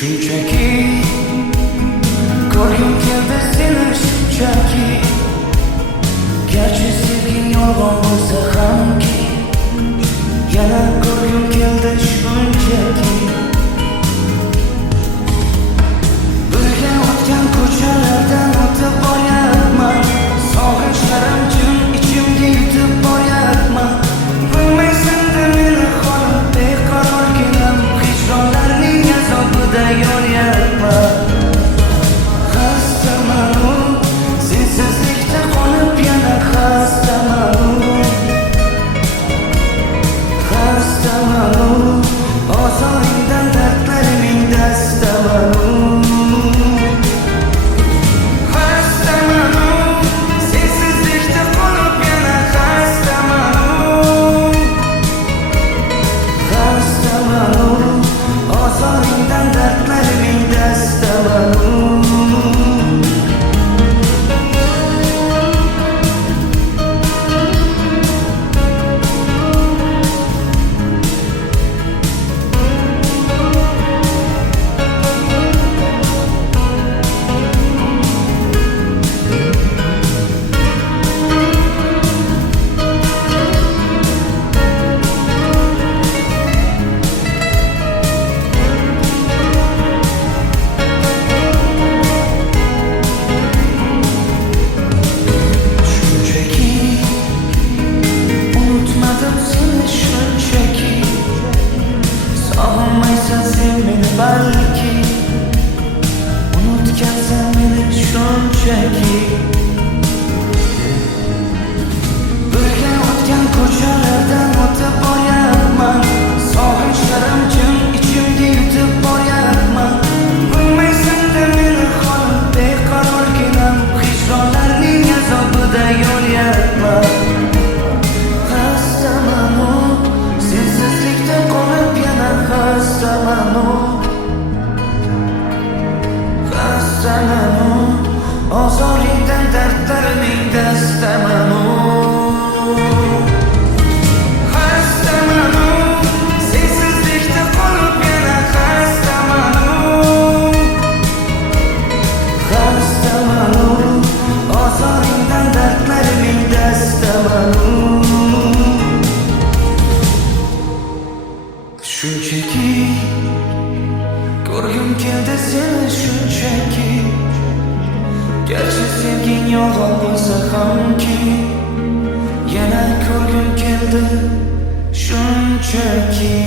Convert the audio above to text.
Shunchaki ko'rgim keldi seni, shunchaki garchi sevging yolg'on bo'lsa hamki, yana ko'rgim keldi shunchaki. Birga o'tgan ko'chalardan o'tib boryapman, sog'inchlarim jim ichimga yutib boryapman. Bilmaysan-da meni holim beqarorginam, hijronlarning azobida yonyapman. Xastaman-u, sensizlikda qolib yana xastaman-u. Xastaman-u, ozoringdan dardlariming dastaman-u. Balki unutgansan meni shunchaki. Birga o'tgan ko'chalardan o'tib boryapman, sog'inchlarim jim ichimga yutib boryapman. Bilmaysan-da meni holim beqarorginam, hijronlarning azobida yonyapman. Xastaman-u, sensizlikda qolib yana xastaman-u. Xastaman-u, ozoringdan dardlariming dastaman-u. Xastaman-u, sensizlikda qolib yana xastaman-u. Xastaman-u, ozoringdan dardlariming dastaman-u. Shunchaki ko'rgim keldi seni, shunchaki garchi sevging yolg'on bo'lsa hamki, yana ko'rgim keldi shunchaki.